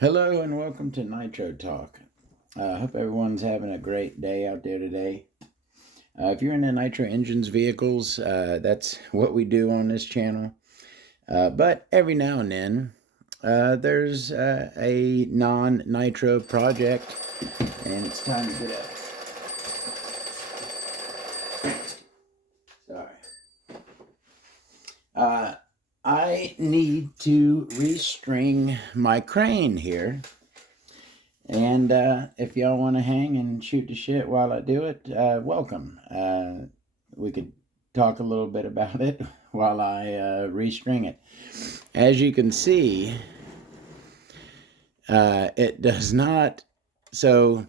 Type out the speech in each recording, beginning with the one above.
Hello and welcome to Nitro Talk. I hope everyone's having a great day out there today. If you're into Nitro engines vehicles, that's what we do on this channel. But every now and then, there's a non-Nitro project, and it's time to get up. Sorry. I need to restring my crane here. And if y'all want to hang and shoot the shit while I do it, welcome. We could talk a little bit about it while I restring it. As you can see, it does not. So,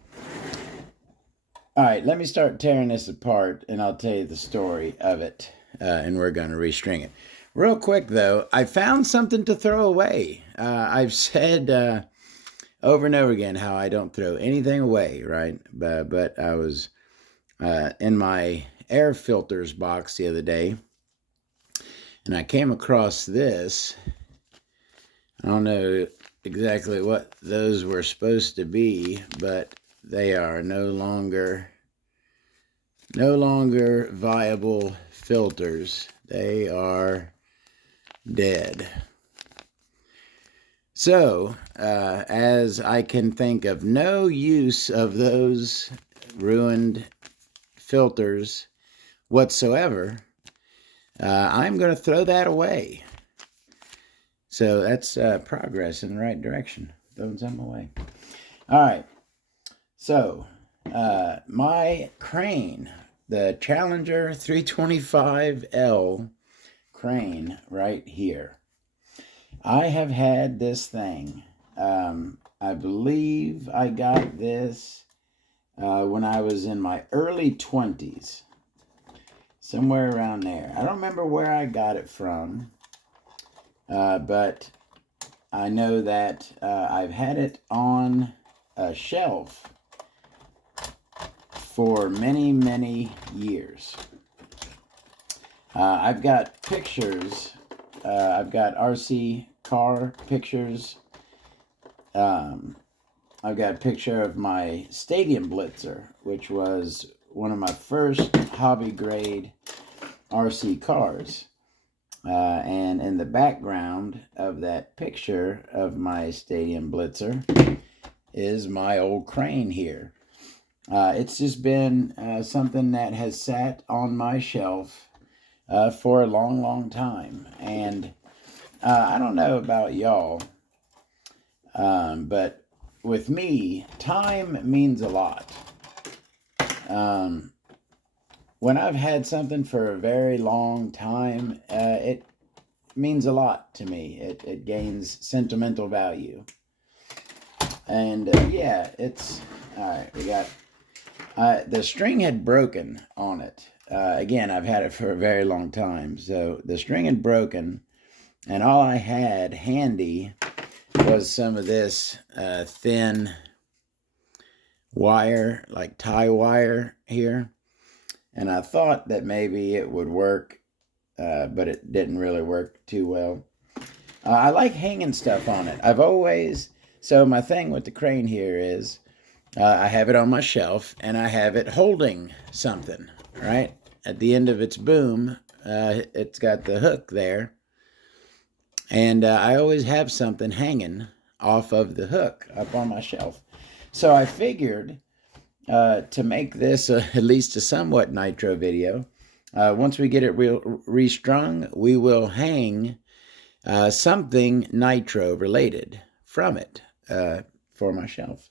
all right, let me start tearing this apart and I'll tell you the story of it. And we're going to restring it. Real quick, though, I found something to throw away. I've said over and over again how I don't throw anything away, right? But I was in my air filters box the other day, and I came across this. I don't know exactly what those were supposed to be, but they are no longer viable filters. They are dead. So, as I can think of no use of those ruined filters whatsoever, I'm going to throw that away. So that's progress in the right direction. Throwing something away. All right. So, my crane, the Challenger 325L crane right here. I have had this thing. I believe I got this when I was in my early 20s. Somewhere around there. I don't remember where I got it from. But I know that I've had it on a shelf for many, many years. I've got pictures. I've got RC car pictures. I've got a picture of my Stadium Blitzer, which was one of my first hobby grade RC cars. And in the background of that picture of my Stadium Blitzer is my old crane here. It's just been something that has sat on my shelf for a long, long time. And I don't know about y'all, but with me, time means a lot. When I've had something for a very long time, it means a lot to me. It gains sentimental value. And yeah, it's all right. We got the string had broken on it. Again, I've had it for a very long time. So the string had broken, and all I had handy was some of this thin wire, like tie wire here. And I thought that maybe it would work, but it didn't really work too well. I like hanging stuff on it. So my thing with the crane here is I have it on my shelf and I have it holding something, right? At the end of its boom, it's got the hook there. And I always have something hanging off of the hook up on my shelf. So I figured to make this at least a somewhat Nitro video, once we get it restrung, we will hang something Nitro related from it for my shelf.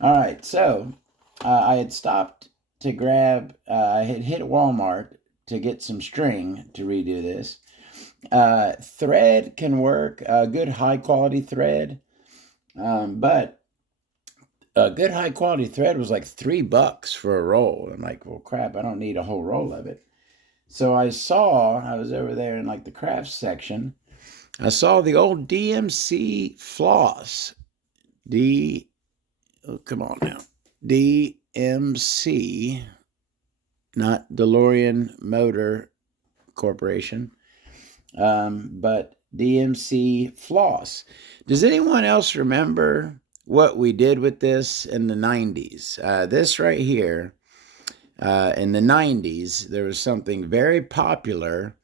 All right, so I had stopped to grab, I had hit Walmart to get some string to redo this. Thread can work, good high quality thread, but a good high quality thread was like $3 for a roll. I'm like, well, crap, I don't need a whole roll of it. So I was over there in like the crafts section. I saw the old DMC floss. Come on now. DMC, not DeLorean Motor Corporation. But DMC floss. Does anyone else remember what we did with this in the 90s? This right here, in the 90s, there was something very popular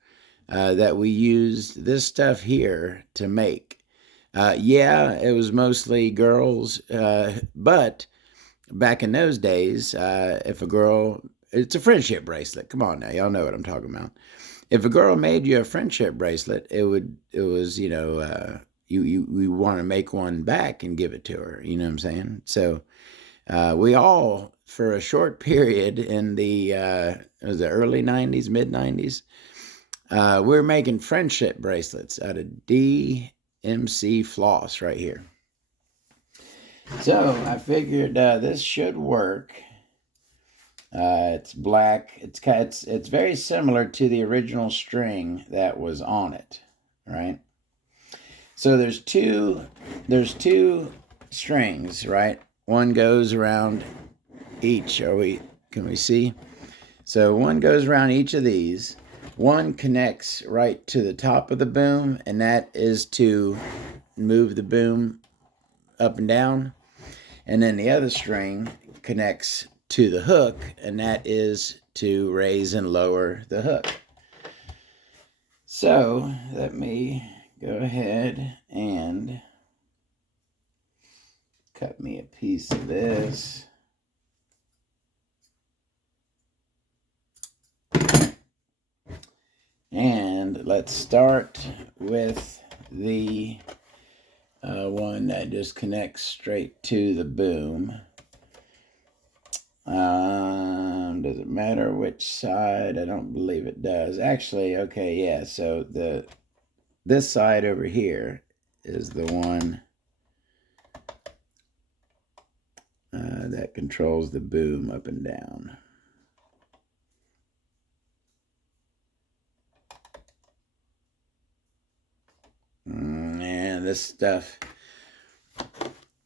that we used this stuff here to make. Yeah, it was mostly girls, but back in those days, if a girl, it's a friendship bracelet. Come on now, y'all know what I'm talking about. If a girl made you a friendship bracelet, it was, you want to make one back and give it to her. You know what I'm saying? So we all, for a short period in the was it early 90s, mid 90s, we were making friendship bracelets out of DMC floss right here. So I figured this should work. It's black. It's very similar to the original string that was on it, right? So there's two strings, right? One goes around each. Can we see? So one goes around each of these. One connects right to the top of the boom, and that is to move the boom up and down. And then the other string connects to the hook, and that is to raise and lower the hook. So let me go ahead and cut me a piece of this. And let's start with the one that just connects straight to the boom. Does it matter which side? I don't believe it does. Actually, okay, yeah. So this side over here is the one that controls the boom up and down. And this stuff,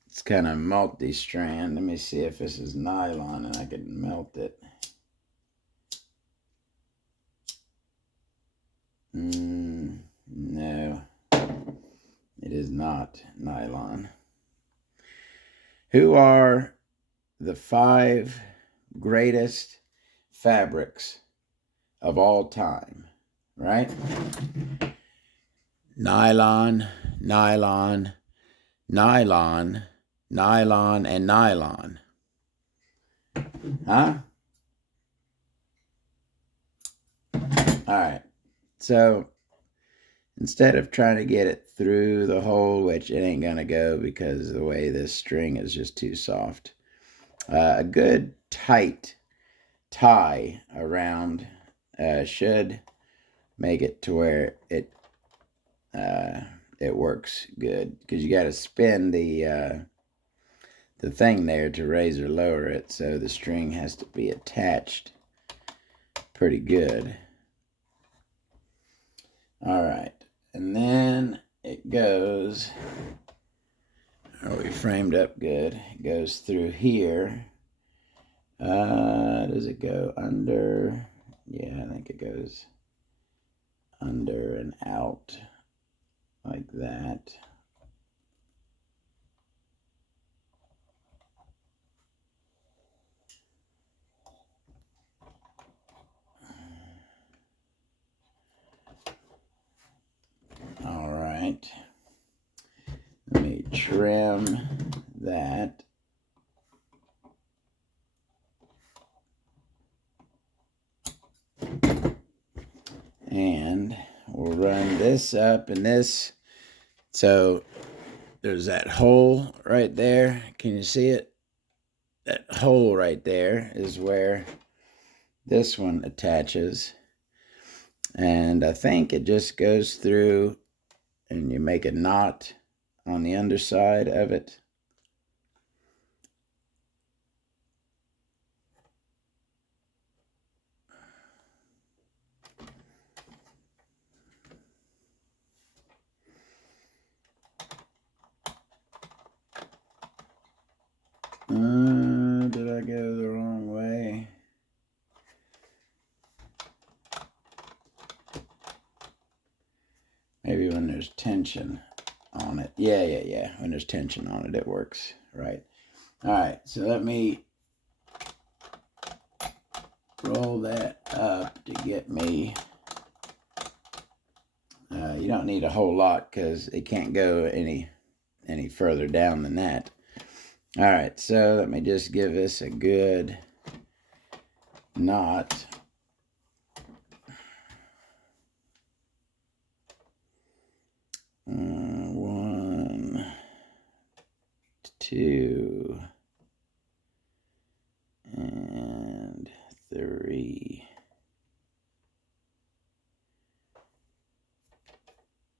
it's kind of multi-strand. Let me see if this is nylon and I can melt it. No, it is not nylon. Who are the 5 greatest fabrics of all time, right? Nylon, nylon, nylon, nylon, and nylon. Huh? All right. So instead of trying to get it through the hole, which it ain't going to go because the way this string is just too soft, a good tight tie around should make it to where it works good, because you got to spin the thing there to raise or lower it, so the string has to be attached pretty good. All right, and then it goes, are we framed up good? It goes through here. Does it go under? Yeah, I think it goes under and out like that. All right. Let me trim that. And we'll run this up and this. So there's that hole right there. Can you see it? That hole right there is where this one attaches. And I think it just goes through and you make a knot on the underside of it. Did I go the wrong way? Maybe when there's tension on it. Yeah. When there's tension on it, it works, right? All right, so let me roll that up to get me. You don't need a whole lot because it can't go any further down than that. All right, so let me just give this a good knot. One, two, and three.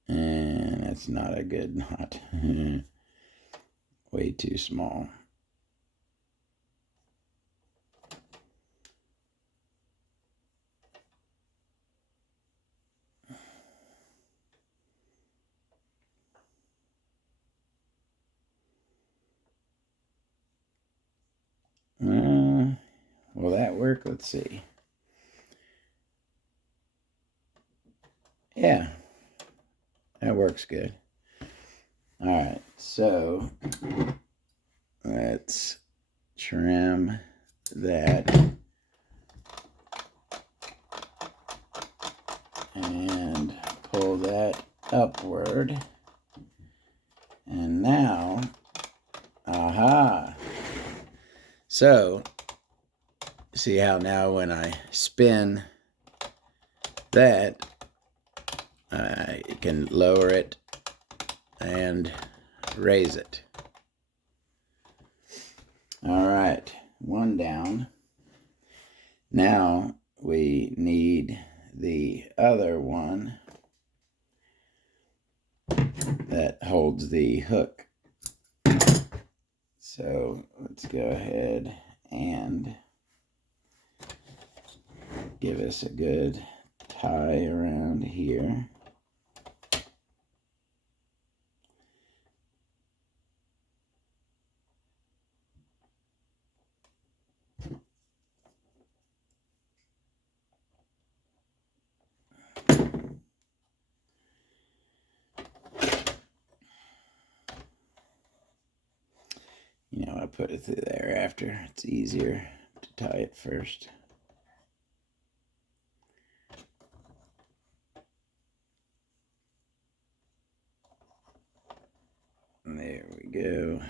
And that's not a good knot. Way too small. Will that work? Let's see. Yeah, that works good. All right, so let's trim that and pull that upward. And now, aha. So, see how now when I spin that, I can lower it and raise it. All right, one down. Now we need the other one that holds the hook. So let's go ahead and give us a good tie around here. You know, I put it through there after. It's easier to tie it first. There we go.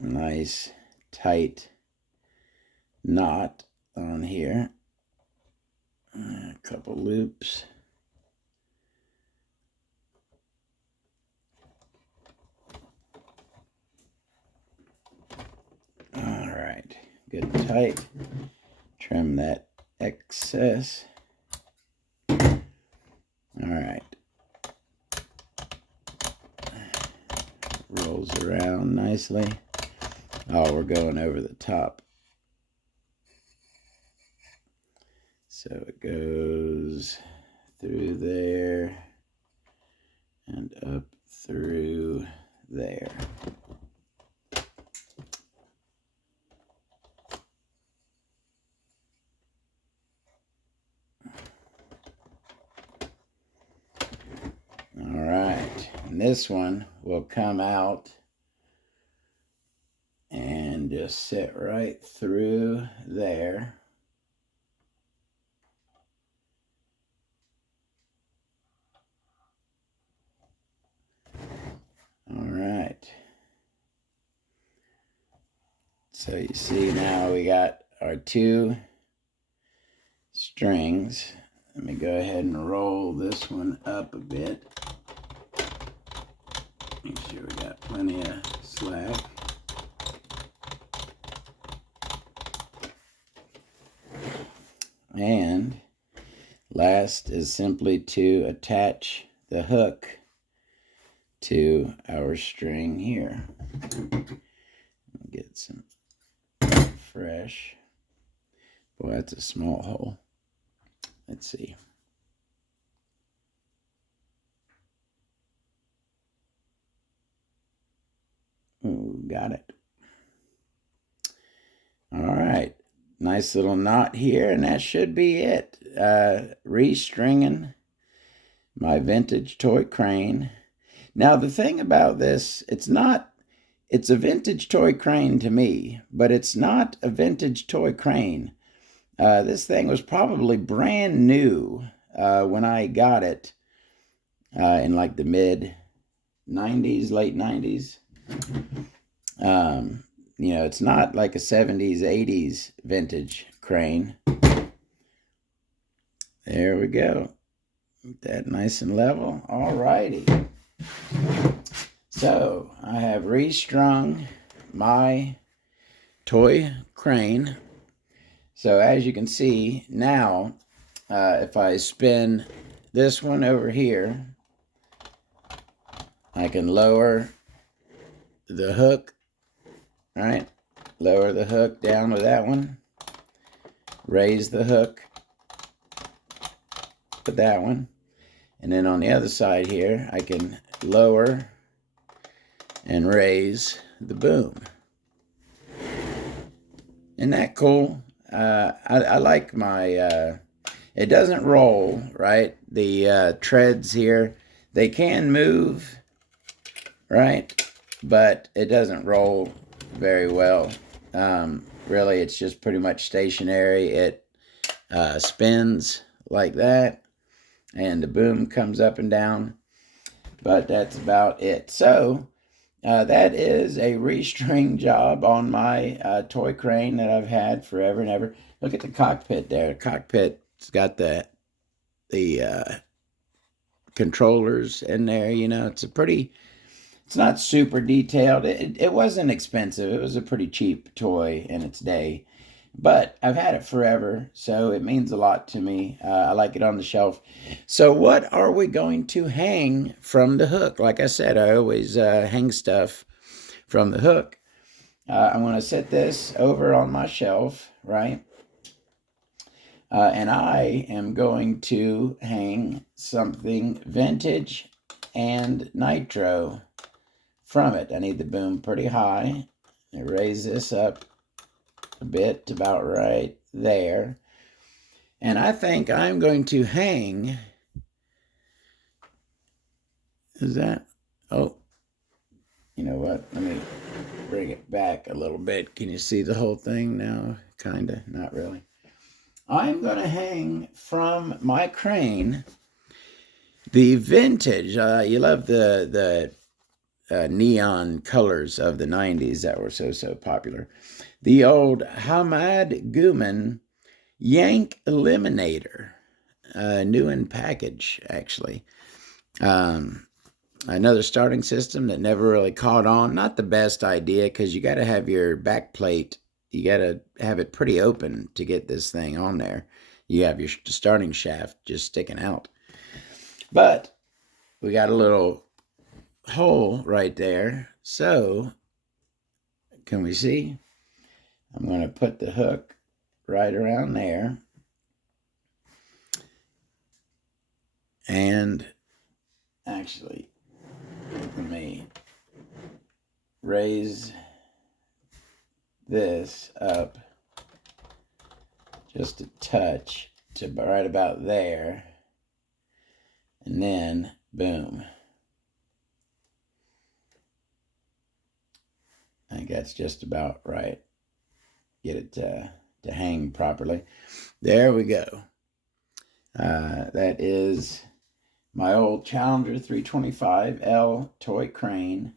Nice tight knot on here. A couple loops. All right, good and tight. Trim that excess. All right. Rolls around nicely. Oh, we're going over the top. So it goes through there and up through there. All right, and this one will come out and just sit right through there. All right. So you see now we got our two strings. Let me go ahead and roll this one up a bit. Make sure we got plenty of slack. And last is simply to attach the hook to our string here. Get some fresh. Boy, that's a small hole. Let's see. Ooh, got it. All right. Nice little knot here, and that should be it. Restringing my vintage toy crane. Now, the thing about this, it's a vintage toy crane to me, but it's not a vintage toy crane. This thing was probably brand new when I got it in like the mid 90s, late 90s. It's not like a 70s, 80s vintage crane. There we go. Get that nice and level. All righty. So I have restrung my toy crane. So as you can see now, if I spin this one over here, I can lower the hook, right? Lower the hook down with that one. Raise the hook with that one. And then on the other side here, I can lower and raise the boom. Isn't that cool? I like my, it doesn't roll, right? The treads here, they can move, right? But it doesn't roll very well. Really, it's just pretty much stationary. It spins like that, and the boom comes up and down, but that's about it. So that is a restring job on my toy crane that I've had forever and ever. Look at the cockpit there. The cockpit's got the controllers in there. It's not super detailed. It wasn't expensive. It was a pretty cheap toy in its day. But I've had it forever, so it means a lot to me. I like it on the shelf. So what are we going to hang from the hook? Like I said, I always hang stuff from the hook. I'm going to set this over on my shelf, right? And I am going to hang something vintage and Nitro from it. I need the boom pretty high. I raise this up a bit, about right there. And I think I'm going to hang, oh, you know what? Let me bring it back a little bit. Can you see the whole thing now? Kinda, not really. I'm going to hang from my crane the vintage. You love the neon colors of the 90s that were so popular. The old Hamad Guman Yank Eliminator, new in package, actually. Another starting system that never really caught on. Not the best idea, because you got to have your back plate, you got to have it pretty open to get this thing on there. You have your starting shaft just sticking out. But we got a little hole right there. So, can we see? I'm going to put the hook right around there. And actually, let me raise this up just a touch to right about there. And then, boom. I think that's just about right. Get it to hang properly. There we go. That is my old Challenger 325L toy crane,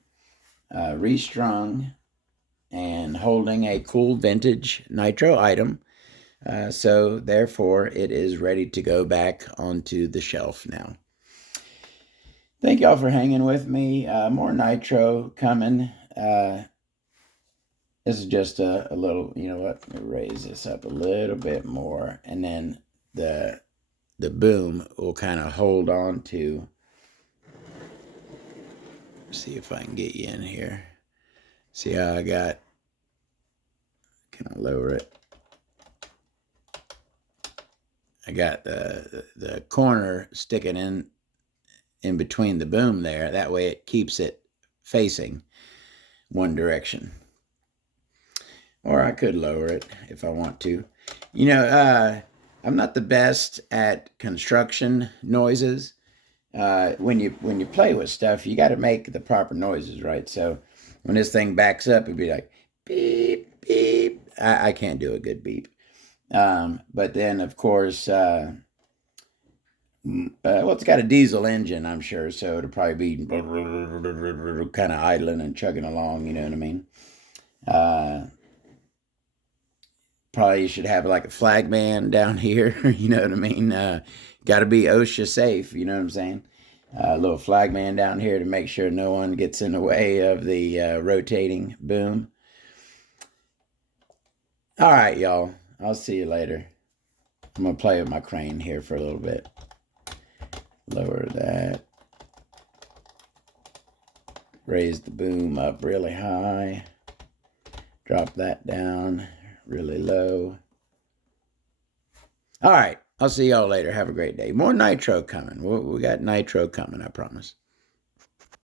restrung and holding a cool vintage Nitro item. So therefore, it is ready to go back onto the shelf now. Thank y'all for hanging with me. More Nitro coming. This is just a little, you know what, let me raise this up a little bit more, and then the boom will kind of hold on to, see if I can get you in here. See how I got, can I lower it? I got the corner sticking in between the boom there. That way it keeps it facing one direction. Or I could lower it if I want to. You know, I'm not the best at construction noises. When you play with stuff, you got to make the proper noises, right? So when this thing backs up, it'd be like beep beep. I can't do a good beep. But then, of course, well, it's got a diesel engine, I'm sure, so it'll probably be kind of idling and chugging along. You know what I mean? Uh, Probably you should have like a flag man down here. You know what I mean? Got to be OSHA safe. You know what I'm saying? A little flag man down here to make sure no one gets in the way of the rotating boom. All right, y'all. I'll see you later. I'm going to play with my crane here for a little bit. Lower that. Raise the boom up really high. Drop that down really low. All right. I'll see y'all later. Have a great day. More Nitro coming. We got Nitro coming, I promise.